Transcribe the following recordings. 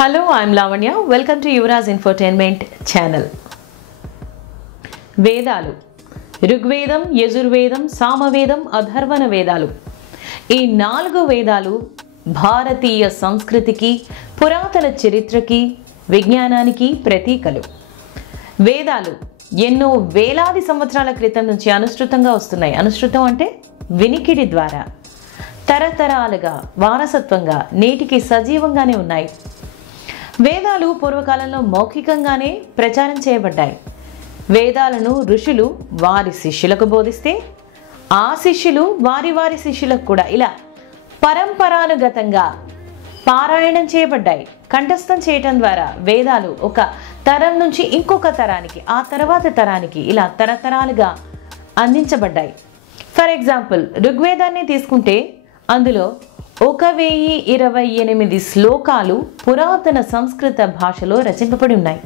Hello, I'm Lavanya. Welcome to Yuvraj Infotainment channel. వేదాలు ఋగ్వేదం, యజుర్వేదం, సామవేదం, అథర్వణ వేదాలు. ఈ 4 వేదాలు భారతీయ సంస్కృతికి, పురాతన చరిత్రకి, విజ్ఞానానికి ప్రతీకలు. వేదాలు ఎన్నో వేలాది సంవత్సరాల క్రితం నుంచి అనుసృతంగా వస్తున్నాయి. అనుసృతం అంటే వినికిడి ద్వారా తరతరాలుగా వారసత్వంగా నేటికి సజీవంగానే ఉన్నాయి. వేదాలు పూర్వకాలంలో మౌఖికంగానే ప్రచారం చేయబడ్డాయి. వేదాలను ఋషులు వారి శిష్యులకు బోధిస్తే ఆ శిష్యులు వారి వారి శిష్యులకు కూడా ఇలా పరంపరానుగతంగా పారాయణం చేయబడ్డాయి. కంఠస్థం చేయటం ద్వారా వేదాలు ఒక తరం నుంచి ఇంకొక తరానికి, ఆ తర్వాత తరానికి ఇలా తరతరాలుగా అందించబడ్డాయి. ఫర్ ఎగ్జాంపుల్ ఋగ్వేదాన్ని తీసుకుంటే అందులో 1028 శ్లోకాలు పురాతన సంస్కృత భాషలో రచింపబడి ఉన్నాయి.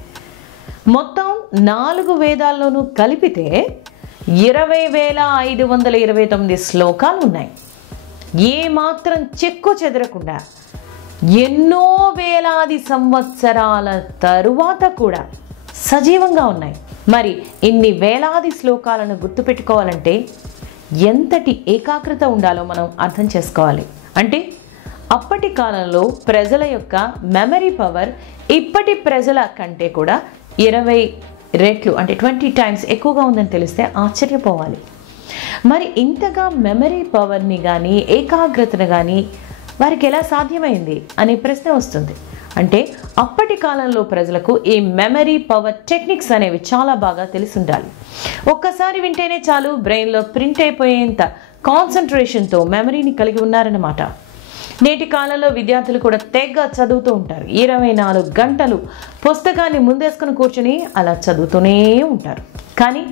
మొత్తం 4 వేదాల్లోనూ కలిపితే 20,529 శ్లోకాలు ఉన్నాయి. ఏమాత్రం చెక్కు చెదరకుండా ఎన్నో వేలాది సంవత్సరాల తరువాత కూడా సజీవంగా ఉన్నాయి. మరి ఇన్ని వేలాది శ్లోకాలను గుర్తుపెట్టుకోవాలంటే ఎంతటి ఏకాగ్రత ఉండాలో మనం అర్థం చేసుకోవాలి. అంటే అప్పటి కాలంలో ప్రజల యొక్క మెమరీ పవర్ ఇప్పటి ప్రజల కంటే కూడా 20 రెట్లు అంటే 20 టైమ్స్ ఎక్కువగా ఉందని తెలిస్తే ఆశ్చర్యపోవాలి. మరి ఇంతగా మెమరీ పవర్ని కానీ ఏకాగ్రతను కానీ వారికి ఎలా సాధ్యమైంది అనే ప్రశ్న వస్తుంది. అంటే అప్పటి కాలంలో ప్రజలకు ఈ మెమరీ పవర్ టెక్నిక్స్ అనేవి చాలా బాగా తెలిసి ఉండాలి. ఒక్కసారి వింటేనే చాలు బ్రెయిన్లో ప్రింట్ అయిపోయేంత కాన్సన్ట్రేషన్తో మెమరీని కలిగి ఉన్నారన్నమాట. నేటి కాలంలో విద్యార్థులు కూడా తెగ చదువుతూ ఉంటారు. 24 గంటలు పుస్తకాన్ని ముందేసుకుని కూర్చుని అలా చదువుతూనే ఉంటారు. కానీ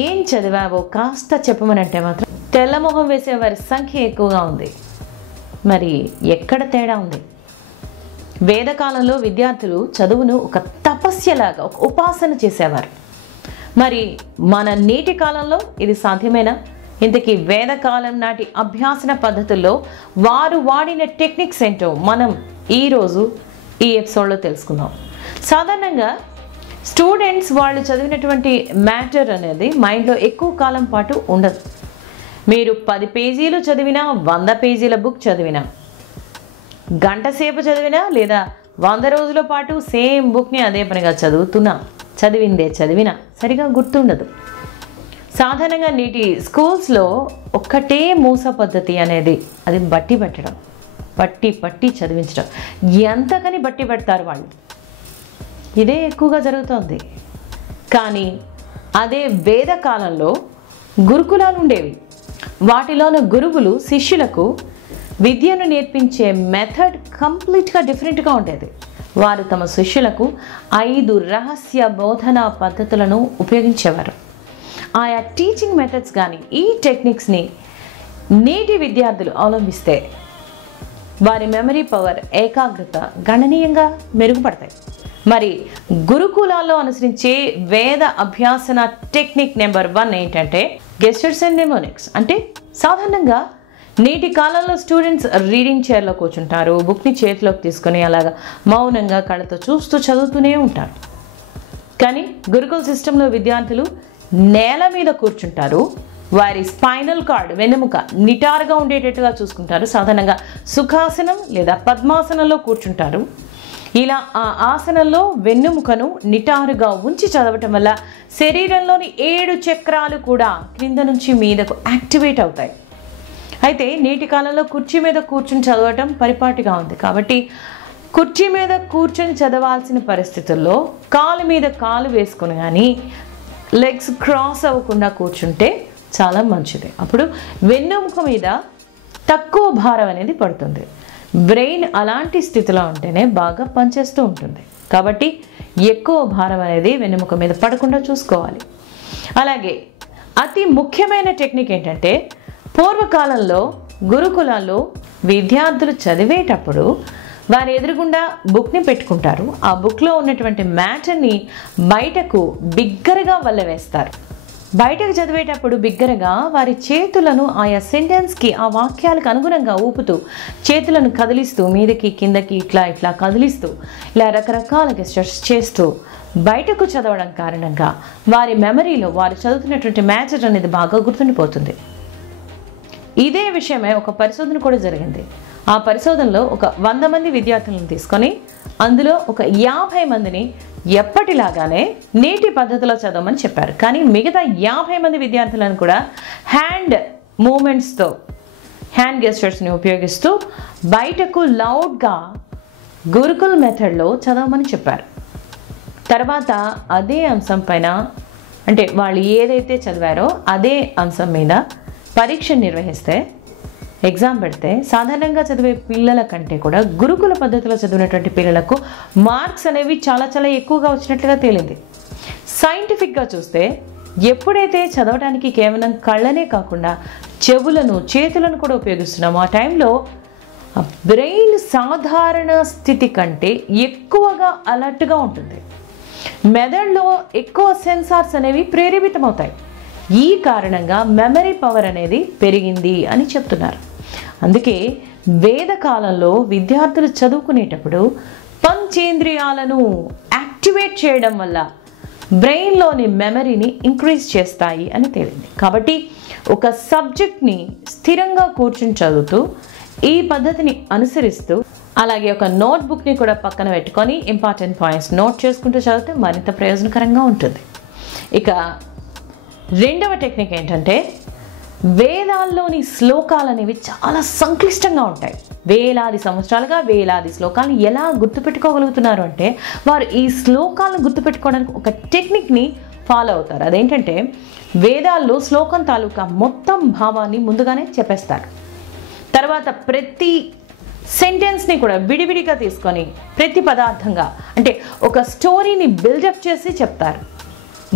ఏం చదివావో కాస్త చెప్పమనంటే మాత్రం తెల్లమొహం వేసే వారి సంఖ్య ఎక్కువగా ఉంది. మరి ఎక్కడ తేడా ఉంది? వేదకాలంలో విద్యార్థులు చదువును ఒక తపస్యలాగా, ఒక ఉపాసన చేసేవారు. మరి మన నేటి కాలంలో ఇది సాధ్యమేనా? ఇంతకీ వేదకాలం నాటి అభ్యాసన పద్ధతుల్లో వారు వాడిన టెక్నిక్స్ ఏంటో మనం ఈరోజు ఈ ఎపిసోడ్లో తెలుసుకుందాం. సాధారణంగా స్టూడెంట్స్ వాళ్ళు చదివినటువంటి మ్యాటర్ అనేది మైండ్లో ఎక్కువ కాలం పాటు ఉండదు. మీరు 10 పేజీలు చదివినా, 100 పేజీల బుక్ చదివినా, గంట సేపు చదివినా లేదా 100 రోజుల పాటు సేమ్ బుక్ని అదే పనిగా చదివినా సరిగా గుర్తుండదు. సాధారణంగా నేటి స్కూల్స్లో ఒక్కటే మూస పద్ధతి అనేది, అది బట్టి పెట్టడం, పట్టి చదివించడం. ఎంతకని బట్టి పెడతారు వాళ్ళు, ఇదే ఎక్కువగా జరుగుతుంది. కానీ అదే వేదకాలంలో గురుకులాలు ఉండేవి. వాటిలోని గురువులు శిష్యులకు విద్యను నేర్పించే మెథడ్ కంప్లీట్గా డిఫరెంట్గా ఉండేది. వారు తమ శిష్యులకు 5 రహస్య బోధనా పద్ధతులను ఉపయోగించేవారు. ఆయా టీచింగ్ మెథడ్స్ కానీ ఈ టెక్నిక్స్ని నేటి విద్యార్థులు అవలంబిస్తే వారి మెమరీ పవర్, ఏకాగ్రత గణనీయంగా మెరుగుపడతాయి. మరి గురుకులాల్లో అనుసరించే వేద అభ్యాసన టెక్నిక్ నెంబర్ 1 ఏంటంటే గెస్చర్స్ అండ్ నెమోనిక్స్. అంటే సాధారణంగా నేటి కాలంలో స్టూడెంట్స్ రీడింగ్ చైర్లో కూర్చుంటారు, బుక్ని చేతిలోకి తీసుకొని అలాగా మౌనంగా కళ్ళతో చూస్తూ చదువుతూనే ఉంటారు. కానీ గురుకుల సిస్టంలో విద్యార్థులు నేల మీద కూర్చుంటారు. వారి స్పైనల్ కార్డ్, వెన్నెముక నిటారుగా ఉండేటట్టుగా చూసుకుంటారు. సాధారణంగా సుఖాసనం లేదా పద్మాసనంలో కూర్చుంటారు. ఇలా ఆ ఆసనంలో వెన్నెముకను నిటారుగా ఉంచి చదవటం వల్ల శరీరంలోని 7 చక్రాలు కూడా క్రింద నుంచి మీదకు యాక్టివేట్ అవుతాయి. అయితే నేటి కాలంలో కుర్చీ మీద కూర్చుని చదవటం పరిపాటిగా ఉంది. కాబట్టి కుర్చీ మీద కూర్చొని చదవాల్సిన పరిస్థితుల్లో కాలు మీద కాలు వేసుకుని కానీ లెగ్స్ క్రాస్ అవ్వకుండా కూర్చుంటే చాలా మంచిది. అప్పుడు వెన్నెముక మీద తక్కువ భారం అనేది పడుతుంది. బ్రెయిన్ అలాంటి స్థితిలో ఉంటేనే బాగా పనిచేస్తూ ఉంటుంది. కాబట్టి ఎక్కువ భారం అనేది వెన్నెముక మీద పడకుండా చూసుకోవాలి. అలాగే అతి ముఖ్యమైన టెక్నిక్ ఏంటంటే పూర్వకాలంలో గురుకులాల్లో విద్యార్థులు చదివేటప్పుడు వారి ఎదురుగుండా బుక్ని పెట్టుకుంటారు. ఆ బుక్లో ఉన్నటువంటి మ్యాటర్ని బయటకు బిగ్గరగా వల్లవేస్తారు. బయటకు చదివేటప్పుడు బిగ్గరగా వారి చేతులను ఆయా సెంటెన్స్కి, ఆ వాక్యాలకు అనుగుణంగా ఊపుతూ, చేతులను కదిలిస్తూ, మీదకి కిందకి ఇట్లా కదిలిస్తూ, ఇలా రకరకాల గెస్చర్స్ చేస్తూ బయటకు చదవడం కారణంగా వారి మెమరీలో వారు చదువుతున్నటువంటి మ్యాటర్ అనేది బాగా గుర్తుండిపోతుంది. ఇదే విషయమే ఒక పరిశోధన కూడా జరిగింది. ఆ పరిశోధనలో ఒక 100 మంది విద్యార్థులను తీసుకొని అందులో ఒక 50 మందిని ఎప్పటిలాగానే నేటి పద్ధతిలో చదవమని చెప్పారు. కానీ మిగతా 50 మంది విద్యార్థులను కూడా హ్యాండ్ మూమెంట్స్తో, హ్యాండ్ గెస్చర్స్ని ఉపయోగిస్తూ బయటకు లౌడ్గా గురుకుల్ మెథడ్లో చదవమని చెప్పారు. తర్వాత అదే అంశం పైన, అంటే వాళ్ళు ఏదైతే చదివారో అదే అంశం మీద పరీక్ష నిర్వహిస్తే, ఎగ్జామ్ పెడితే సాధారణంగా చదివే పిల్లల కంటే కూడా గురుకుల పద్ధతిలో చదివినటువంటి పిల్లలకు మార్క్స్ అనేవి చాలా చాలా ఎక్కువగా వచ్చినట్లుగా తేలింది. సైంటిఫిక్గా చూస్తే ఎప్పుడైతే చదవడానికి కేవలం కళ్ళనే కాకుండా చెవులను, చేతులను కూడా ఉపయోగిస్తున్నామో ఆ టైంలో బ్రెయిన్ సాధారణ స్థితి కంటే ఎక్కువగా అలర్ట్గా ఉంటుంది. మెదడులో ఎక్కువ సెన్సార్స్ అనేవి ప్రేరేపితమవుతాయి. ఈ కారణంగా మెమరీ పవర్ అనేది పెరిగింది అని చెప్తున్నారు. అందుకే వేదకాలంలో విద్యార్థులు చదువుకునేటప్పుడు పంచేంద్రియాలను యాక్టివేట్ చేయడం వల్ల బ్రెయిన్లోని మెమరీని ఇంక్రీజ్ చేస్తాయి అని తేలింది. కాబట్టి ఒక సబ్జెక్ట్ని స్థిరంగా కూర్చుని చదువుతూ, ఈ పద్ధతిని అనుసరిస్తూ, అలాగే ఒక నోట్బుక్ని కూడా పక్కన పెట్టుకొని ఇంపార్టెంట్ పాయింట్స్ నోట్ చేసుకుంటూ చదివితే మరింత ప్రయోజనకరంగా ఉంటుంది. ఇక రెండవ టెక్నిక్ ఏంటంటే, వేదాల్లోని శ్లోకాలు అనేవి చాలా సంక్లిష్టంగా ఉంటాయి. వేలాది సంవత్సరాలుగా వేలాది శ్లోకాలను ఎలా గుర్తుపెట్టుకోగలుగుతున్నారు అంటే, వారు ఈ శ్లోకాలను గుర్తుపెట్టుకోవడానికి ఒక టెక్నిక్ని ఫాలో అవుతారు. అదేంటంటే, వేదాల్లో శ్లోకం తాలూకా మొత్తం భావాన్ని ముందుగానే చెప్పేస్తారు. తర్వాత ప్రతి సెంటెన్స్ని కూడా విడివిడిగా తీసుకొని ప్రతి పదార్థంగా, అంటే ఒక స్టోరీని బిల్డప్ చేసి చెప్తారు.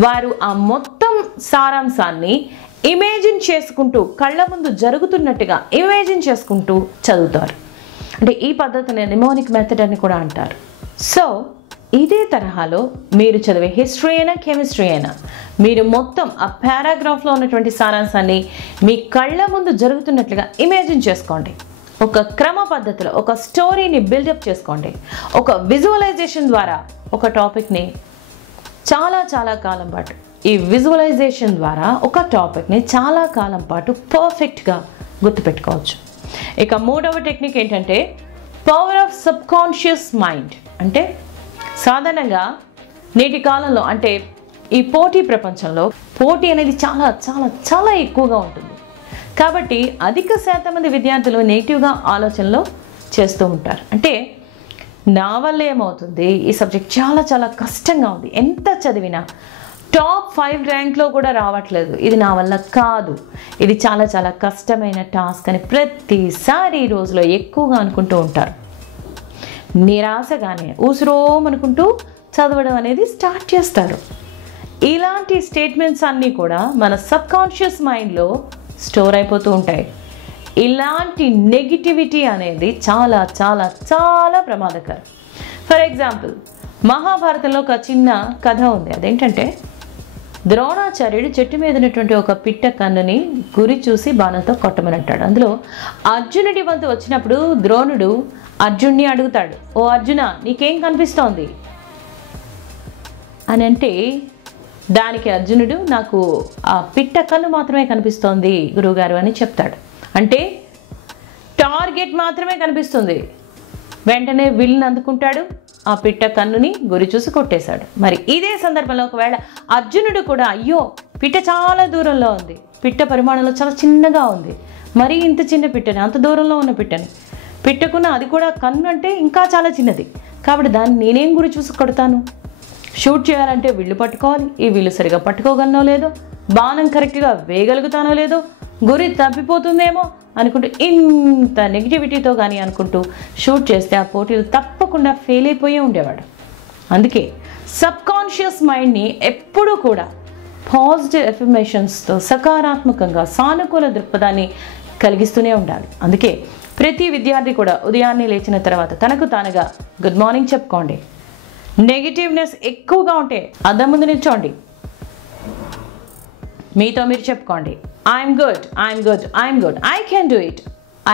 వారు ఆ మొత్తం సారాంశాన్ని ఇమేజిన్ చేసుకుంటూ, కళ్ళ ముందు జరుగుతున్నట్టుగా ఇమేజిన్ చేసుకుంటూ చదువుతారు. అంటే ఈ పద్ధతిని నిమోనిక్ మెథడ్ అని కూడా అంటారు. సో ఇదే తరహాలో మీరు చదివే హిస్టరీ అయినా కెమిస్ట్రీ అయినా, మీరు మొత్తం ఆ పారాగ్రాఫ్లో ఉన్నటువంటి సారాంశాన్ని మీ కళ్ళ ముందు జరుగుతున్నట్లుగా ఇమేజిన్ చేసుకోండి. ఒక క్రమ పద్ధతిలో ఒక స్టోరీని బిల్డప్ చేసుకోండి. ఒక విజువలైజేషన్ ద్వారా ఒక టాపిక్ని చాలా కాలం పాటు, ఈ విజువలైజేషన్ ద్వారా ఒక టాపిక్ని చాలా కాలం పాటు పర్ఫెక్ట్గా గుర్తుపెట్టుకోవచ్చు. ఇక మూడవ టెక్నిక్ ఏంటంటే, పవర్ ఆఫ్ సబ్కాన్షియస్ మైండ్. అంటే సాధారణంగా నేటి కాలంలో, అంటే ఈ పోటీ ప్రపంచంలో పోటీ అనేది చాలా ఎక్కువగా ఉంటుంది. కాబట్టి అధిక శాతం మంది విద్యార్థులు నెగిటివ్గా ఆలోచనలు చేస్తూ ఉంటారు. అంటే నా వల్ల ఏమవుతుంది, ఈ సబ్జెక్ట్ చాలా కష్టంగా ఉంది, ఎంత చదివినా టాప్ 5 ర్యాంక్లో కూడా రావట్లేదు, ఇది నా వల్ల కాదు, ఇది చాలా కష్టమైన టాస్క్ అని ప్రతిసారి ఈ రోజులో ఎక్కువగా అనుకుంటూ ఉంటారు. నిరాశగానే ఊసురోమనుకుంటూ చదవడం అనేది స్టార్ట్ చేస్తారు. ఇలాంటి స్టేట్మెంట్స్ అన్నీ కూడా మన సబ్కాన్షియస్ మైండ్లో స్టోర్ అయిపోతూ ఉంటాయి. ఇలాంటి నెగిటివిటీ అనేది చాలా ప్రమాదకరం. ఫర్ ఎగ్జాంపుల్, మహాభారతంలో ఒక చిన్న కథ ఉంది. అదేంటంటే, ద్రోణాచార్యుడు చెట్టు మీద ఉన్నటువంటి ఒక పిట్ట కన్నుని గురి చూసి బాణంతో కొట్టమని అంటాడు. అందులో అర్జునుడి వంతు వచ్చినప్పుడు ద్రోణుడు అర్జున్ని అడుగుతాడు, ఓ అర్జున, నీకేం కనిపిస్తోంది అని అంటే, దానికి అర్జునుడు, నాకు ఆ పిట్ట కన్ను మాత్రమే కనిపిస్తోంది గురువుగారు అని చెప్తాడు. అంటే టార్గెట్ మాత్రమే కనిపిస్తుంది. వెంటనే విల్ని అందుకుంటాడు, ఆ పిట్ట కన్నుని గురి చూసి కొట్టేశాడు. మరి ఇదే సందర్భంలో ఒకవేళ అర్జునుడు కూడా, అయ్యో పిట్ట చాలా దూరంలో ఉంది, పిట్ట పరిమాణంలో చాలా చిన్నగా ఉంది, మరి ఇంత చిన్న పిట్టని, అంత దూరంలో ఉన్న పిట్టని, పిట్టకున్న అది కూడా కన్ను అంటే ఇంకా చాలా చిన్నది, కాబట్టి దాన్ని నేనేం గురి చూసి కొడతాను, షూట్ చేయాలంటే విల్లు పట్టుకోవాలి, ఈ విల్లు సరిగా పట్టుకోగలనో లేదో, బాణం కరెక్ట్గా వేయగలుగుతానో లేదో, గురి తప్పిపోతుందేమో అనుకుంటూ ఇంత నెగిటివిటీతో కానీ అనుకుంటూ షూట్ చేస్తే ఆ పోటీలు తప్పకుండా ఫెయిల్ అయిపోయి ఉండేవాడు. అందుకే సబ్కాన్షియస్ మైండ్ని ఎప్పుడూ కూడా పాజిటివ్ ఎఫర్మేషన్స్తో సకారాత్మకంగా సానుకూల దృక్పథాన్ని కలిగిస్తూనే ఉండాలి. అందుకే ప్రతి విద్యార్థి కూడా ఉదయాన్నే లేచిన తర్వాత తనకు తానుగా గుడ్ మార్నింగ్ చెప్పుకోండి. నెగిటివ్నెస్ ఎక్కువగా ఉంటే అద్దం ముందు నిల్చోండి, మీతో మీరు చెప్పుకోండి, I'm good, I'm good, I'm good, I can do it,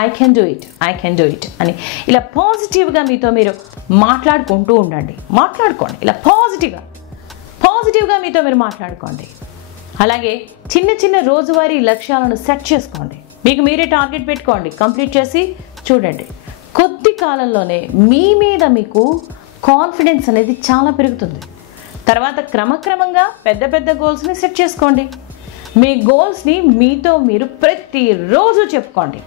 I can do it, I can do it అని ఇలా పాజిటివ్గా మీతో మీరు మాట్లాడుకుంటూ ఉండండి. మాట్లాడుకోండి ఇలా పాజిటివ్గా మీతో మీరు మాట్లాడుకోండి. అలాగే చిన్న చిన్న రోజువారీ లక్ష్యాలను సెట్ చేసుకోండి. మీకు మీరే టార్గెట్ పెట్టుకోండి, కంప్లీట్ చేసి చూడండి. కొద్ది కాలంలోనే మీ మీద మీకు కాన్ఫిడెన్స్ అనేది చాలా పెరుగుతుంది. తర్వాత క్రమక్రమంగా పెద్ద పెద్ద గోల్స్ని సెట్ చేసుకోండి. మీ గోల్స్ని మీతో మీరు ప్రతిరోజు చెప్పుకోండి.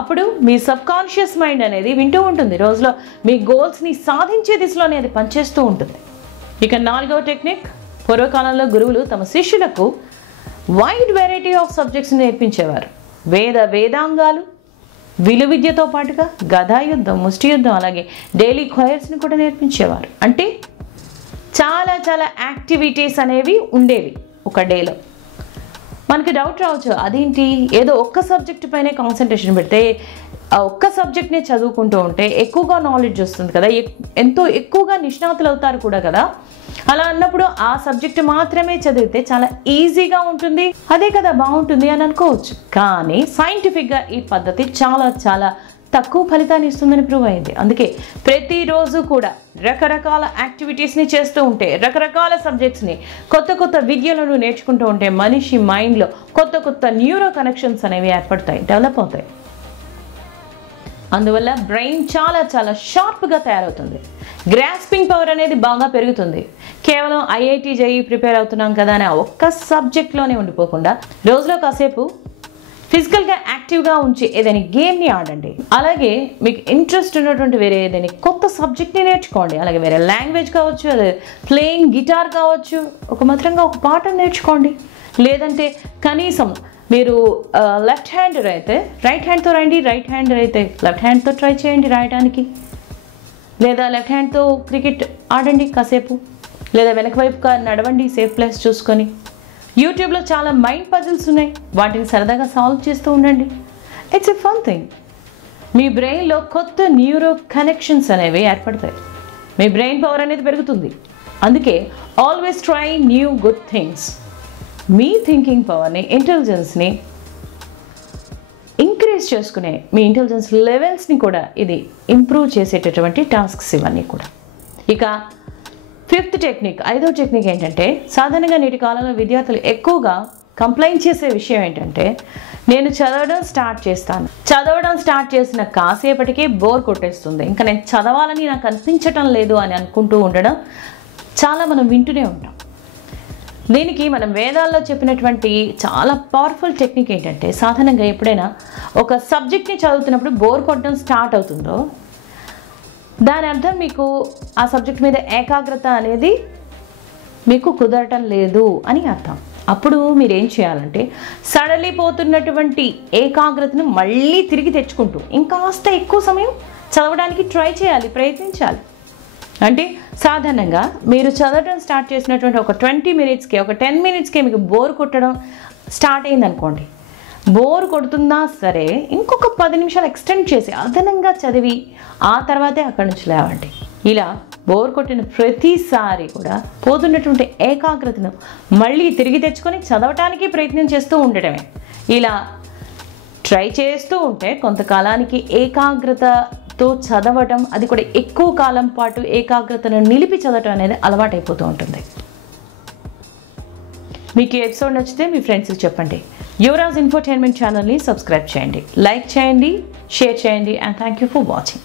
అప్పుడు మీ సబ్కాన్షియస్ మైండ్ అనేది వింటూ ఉంటుంది. రోజులో మీ గోల్స్ని సాధించే దిశలోనే అది పనిచేస్తూ ఉంటుంది. ఇక 4వ టెక్నిక్, పూర్వకాలంలో గురువులు తమ శిష్యులకు వైడ్ వెరైటీ ఆఫ్ సబ్జెక్ట్స్ని నేర్పించేవారు. వేదాంగాలు, విలువిద్యతో పాటుగా గదాయుద్ధం, ముష్టి యుద్ధం, అలాగే డైలీ క్వైర్స్ని కూడా నేర్పించేవారు. అంటే చాలా యాక్టివిటీస్ అనేవి ఉండేవి ఒక డేలో. మనకి డౌట్ రావచ్చు, అదేంటి ఏదో ఒక్క సబ్జెక్ట్ పైనే కాన్సన్ట్రేషన్ పెడితే ఆ ఒక్క సబ్జెక్ట్నే చదువుకుంటూ ఉంటే ఎక్కువగా నాలెడ్జ్ వస్తుంది కదా, ఎంతో ఎక్కువగా నిష్ణాతులు అవుతారు కూడా కదా. అలా అన్నప్పుడు ఆ సబ్జెక్ట్ మాత్రమే చదివితే చాలా ఈజీగా ఉంటుంది, అదే కదా బాగుంటుంది అని అనుకోవచ్చు. కానీ సైంటిఫిక్గా ఈ పద్ధతి చాలా తక్కువ ఫలితాన్ని ఇస్తుందని ప్రూవ్ అయింది. అందుకే ప్రతిరోజు కూడా రకరకాల యాక్టివిటీస్ని చేస్తూ ఉంటే, రకరకాల సబ్జెక్ట్స్ని, కొత్త విద్యలను నేర్చుకుంటూ ఉంటే మనిషి మైండ్లో కొత్త న్యూరో కనెక్షన్స్ అనేవి ఏర్పడతాయి, డెవలప్ అవుతాయి. అందువల్ల బ్రెయిన్ చాలా షార్ప్గా తయారవుతుంది. గ్రాస్పింగ్ పవర్ అనేది బాగా పెరుగుతుంది. కేవలం IIT JEE ప్రిపేర్ అవుతున్నాం కదా అని ఒక్క సబ్జెక్ట్లోనే ఉండిపోకుండా రోజులో కాసేపు ఫిజికల్గా యాక్టివ్గా ఉంచి ఏదైనా గేమ్ని ఆడండి. అలాగే మీకు ఇంట్రెస్ట్ ఉన్నటువంటి వేరే ఏదైనా కొత్త సబ్జెక్ట్ని నేర్చుకోండి. అలాగే వేరే లాంగ్వేజ్ కావచ్చు, అదే ప్లేయింగ్ గిటార్ కావచ్చు, ఒక పాటను నేర్చుకోండి. లేదంటే కనీసం మీరు లెఫ్ట్ హ్యాండర్ అయితే రైట్ హ్యాండ్తో రండి, రైట్ హ్యాండర్ అయితే లెఫ్ట్ హ్యాండ్తో ట్రై చేయండి రాయడానికి. లేదా లెఫ్ట్ హ్యాండ్తో క్రికెట్ ఆడండి కాసేపు, లేదా వెనక వైపుగా నడవండి సేఫ్ ప్లేస్ చూసుకొని. యూట్యూబ్లో చాలా మైండ్ పజిల్స్ ఉన్నాయి, వాటిని సరదాగా సాల్వ్ చేస్తూ ఉండండి. It's a fun thing. మీ బ్రెయిన్లో కొత్త న్యూరో కనెక్షన్స్ అనేవి ఏర్పడతాయి, మీ బ్రెయిన్ పవర్ అనేది పెరుగుతుంది. అందుకే always try new good things. మీ థింకింగ్ పవర్ని, ఇంటెలిజెన్స్ని ఇంక్రీజ్ చేసుకునే మీ ఇంటెలిజెన్స్ లెవెల్స్ని కూడా ఇది ఇంప్రూవ్ చేసేటటువంటి టాస్క్స్ ఇవన్నీ కూడా. ఇక 5th టెక్నిక్, 5వ టెక్నిక్ ఏంటంటే, సాధారణంగా నేటి కాలంలో విద్యార్థులు ఎక్కువగా కంప్లైంట్ చేసే విషయం ఏంటంటే, నేను చదవడం స్టార్ట్ చేసిన కాసేపటికి బోర్ కొట్టేస్తుంది, ఇంకా నేను చదవాలని నాకు అనిపించటం లేదు అని అనుకుంటూ ఉండడం చాలా మనం వింటూనే ఉంటాం. దీనికి మనం వేదాల్లో చెప్పినటువంటి చాలా పవర్ఫుల్ టెక్నిక్ ఏంటంటే, సాధారణంగా ఎప్పుడైనా ఒక సబ్జెక్ట్ని చదువుతున్నప్పుడు బోర్ కొట్టడం స్టార్ట్ అవుతుందో దాని అర్థం మీకు ఆ సబ్జెక్ట్ మీద ఏకాగ్రత అనేది మీకు కుదరటం లేదు అని అర్థం. అప్పుడు మీరేం చేయాలంటే, సడలిపోతున్నటువంటి ఏకాగ్రతను మళ్ళీ తిరిగి తెచ్చుకుంటూ ఇంకాస్త ఎక్కువ సమయం చదవడానికి ట్రై చేయాలి, ప్రయత్నించాలి. అంటే సాధారణంగా మీరు చదవడం స్టార్ట్ చేసినటువంటి ఒక 20 మినిట్స్కి, ఒక 10 మినిట్స్కి మీకు బోర్ కొట్టడం స్టార్ట్ అయిందనుకోండి, బోర్ కొడుతున్నా సరే ఇంకొక 10 నిమిషాలు ఎక్స్టెండ్ చేసి అదనంగా చదివి ఆ తర్వాతే అక్కడి నుంచి లేవండి. ఇలా బోర్ కొట్టిన ప్రతిసారి కూడా పోతున్నటువంటి ఏకాగ్రతను మళ్ళీ తిరిగి తెచ్చుకొని చదవటానికి ప్రయత్నం చేస్తూ ఉండటమే. ఇలా ట్రై చేస్తూ ఉంటే కొంతకాలానికి ఏకాగ్రతతో చదవటం, అది కూడా ఎక్కువ కాలం పాటు ఏకాగ్రతను నిలిపి చదవటం అనేది అలవాటైపోతూ ఉంటుంది. మీకు ఈ ఎపిసోడ్ నచ్చితే మీ ఫ్రెండ్స్కి చెప్పండి. యువరాజ్ ఇన్ఫోటైన్మెంట్ ఛానల్ని సబ్స్క్రైబ్ చేయండి, లైక్ చేయండి, షేర్ చేయండి. And thank you for watching.